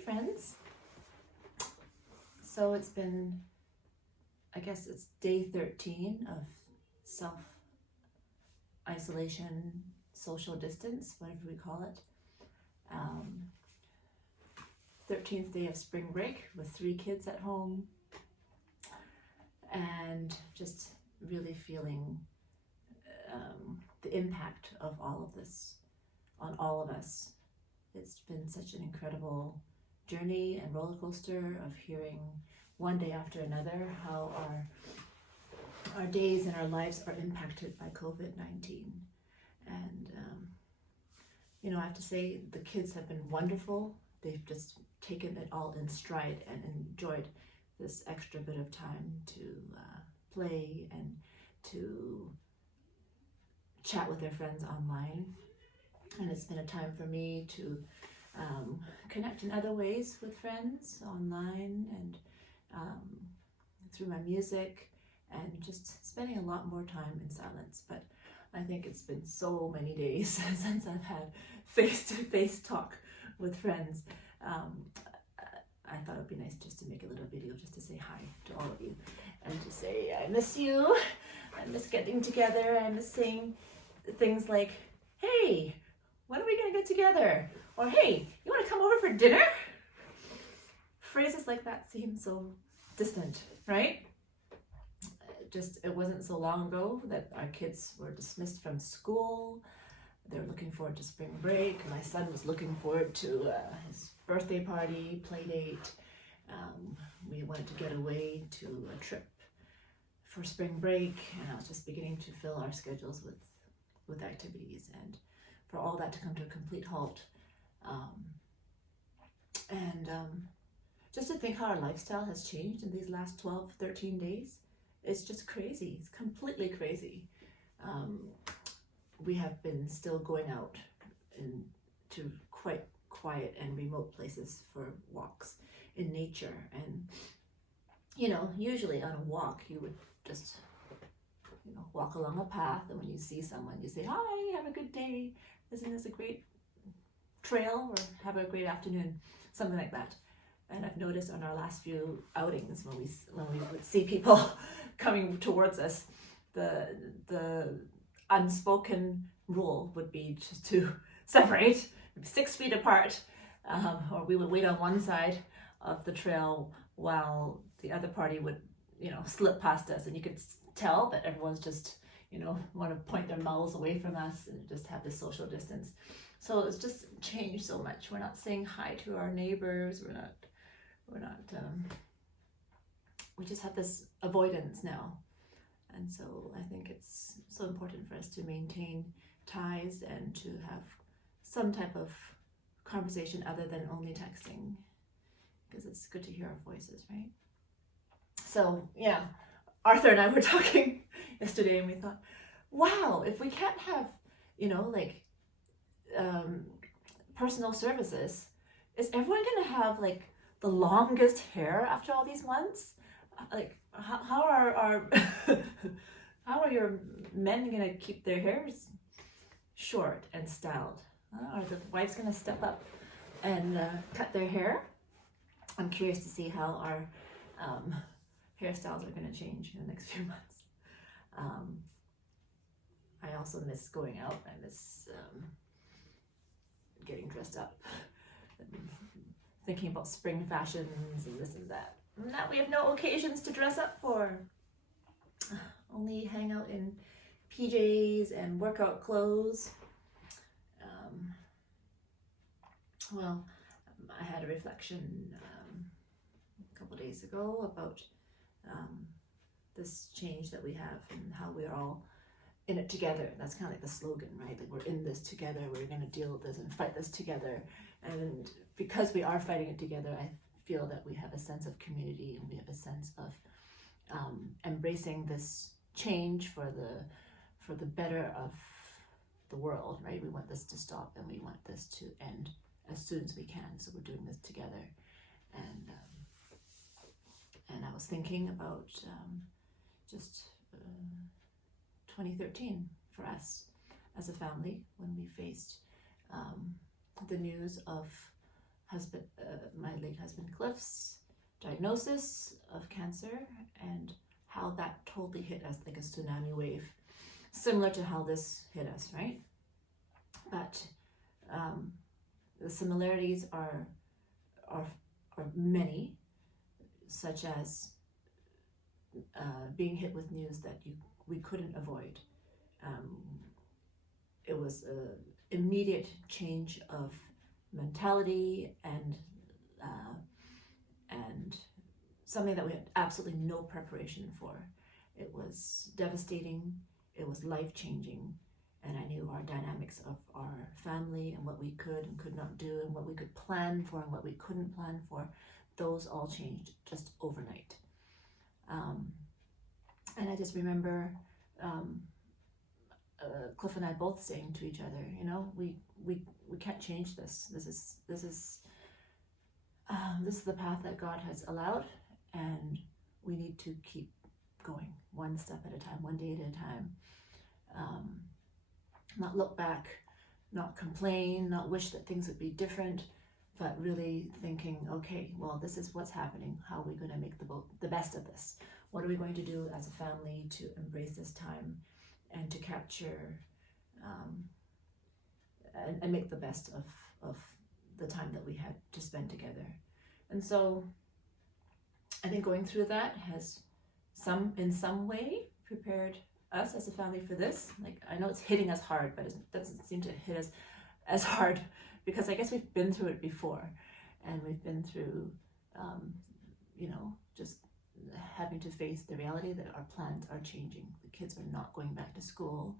friends. So it's been, I guess it's day 13 of self-isolation, social distance, whatever we call it. 13th day of spring break with 3 kids at home, and just really feeling the impact of all of this on all of us. It's been such an incredible journey and roller coaster of hearing one day after another how our days and our lives are impacted by COVID-19. And I have to say the kids have been wonderful. They've just taken it all in stride and enjoyed this extra bit of time to play and to chat with their friends online. And it's been a time for me to connect in other ways with friends online and through my music, and just spending a lot more time in silence. But I think it's been so many days since I've had face-to-face talk with friends. I thought it would be nice just to make a little video just to say hi to all of you and to say I miss you, I miss getting together, I miss saying things like, hey, when are we going to get together? Or hey, you want to come over for dinner? Phrases like that seem so distant, right? It wasn't so long ago that our kids were dismissed from school. They were looking forward to spring break. My son was looking forward to his birthday party, play date. We wanted to get away to a trip for spring break, and I was just beginning to fill our schedules with activities, and for all that to come to a complete halt. Just to think how our lifestyle has changed in these last 12, 13 days, it's just crazy. It's completely crazy. We have been still going out to quite quiet and remote places for walks in nature. And, usually on a walk, you would just, walk along a path, and when you see someone, you say, hi, have a good day. Isn't this a great trail? Or have a great afternoon, something like that. And I've noticed on our last few outings, when we would see people coming towards us, the unspoken rule would be just to separate 6 feet apart, or we would wait on one side of the trail while the other party would, slip past us, and you could tell that everyone's just, want to point their mouths away from us and just have this social distance. So it's just changed so much. We're not saying hi to our neighbors. We're not. We just have this avoidance now. And so I think it's so important for us to maintain ties and to have some type of conversation other than only texting, because it's good to hear our voices, right? So yeah, Arthur and I were talking yesterday, and we thought, wow, if we can't have, personal services, is everyone going to have the longest hair after all these months? How are how are your men going to keep their hairs short and styled? Are the wives going to step up and cut their hair? I'm curious to see how our hairstyles are going to change in the next few months. I also miss going out. I miss getting dressed up, thinking about spring fashions and this and that. Now we have no occasions to dress up for. Only hang out in PJs and workout clothes. I had a reflection a couple days ago about this change that we have and how we're all in it together. That's kind of like the slogan, right? We're in this together. We're going to deal with this and fight this together. And because we are fighting it together, I feel that we have a sense of community, and we have a sense of embracing this change for the better of the world, right? We want this to stop, and we want this to end as soon as we can. So we're doing this together. And I was thinking about just 2013 for us as a family, when we faced the news of my late husband Cliff's diagnosis of cancer, and how that totally hit us like a tsunami wave, similar to how this hit us, right? But the similarities are many, such as being hit with news that we couldn't avoid. It was an immediate change of mentality and something that we had absolutely no preparation for. It was devastating. It was life-changing. And I knew our dynamics of our family and what we could and could not do and what we could plan for and what we couldn't plan for. Those all changed just overnight. And I just remember Cliff and I both saying to each other, you know, we can't change this. This is the path that God has allowed, and we need to keep going one step at a time, one day at a time. Not look back, not complain, not wish that things would be different, but really thinking, okay, well, this is what's happening. How are we going to make the best of this? What are we going to do as a family to embrace this time and to capture and make the best of the time that we had to spend together? And so I think going through that has in some way prepared us as a family for this. Like, I know it's hitting us hard, but it doesn't seem to hit us as hard because I guess we've been through it before, and we've been through, just having to face the reality that our plans are changing. The kids are not going back to school.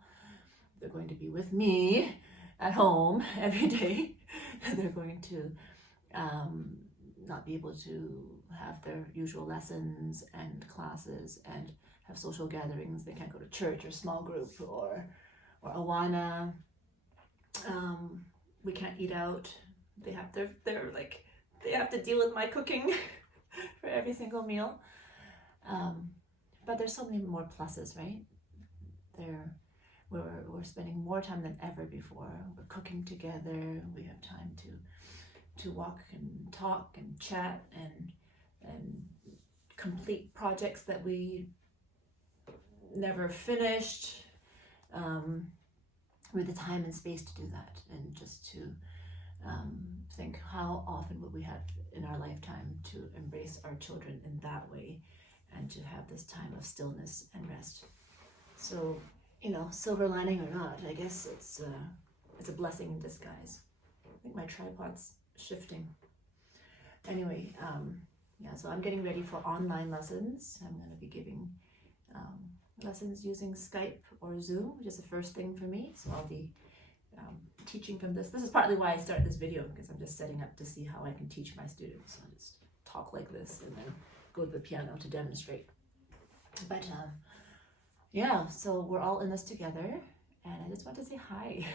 They're going to be with me at home every day. They're going to not be able to have their usual lessons and classes and have social gatherings. They can't go to church or small group or Awana. We can't eat out. They have they have to deal with my cooking for every single meal. But there's so many more pluses, right? We're spending more time than ever before. We're cooking together. We have time to walk and talk and chat and complete projects that we never finished. With the time and space to do that, and just to think how often would we have in our lifetime to embrace our children in that way and to have this time of stillness and rest. So, silver lining or not, I guess it's a blessing in disguise. I think my tripod's shifting. Anyway, so I'm getting ready for online lessons. I'm going to be giving lessons using Skype or Zoom, which is the first thing for me. So I'll be teaching from this. This is partly why I started this video, because I'm just setting up to see how I can teach my students. I'll just talk like this and then go to the piano to demonstrate. But so we're all in this together, and I just want to say hi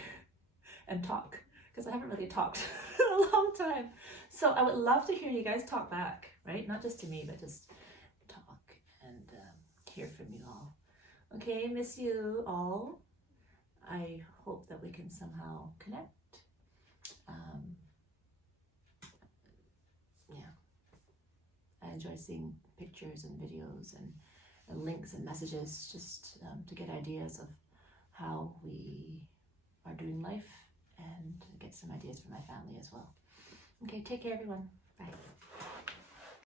and talk, because I haven't really talked in a long time. So I would love to hear you guys talk back, right? Not just to me, but just talk and hear from you all. Okay, miss you all. I hope that we can somehow connect. I enjoy seeing pictures and videos and links and messages, just to get ideas of how we are doing life and get some ideas for my family as well. Okay, take care, everyone.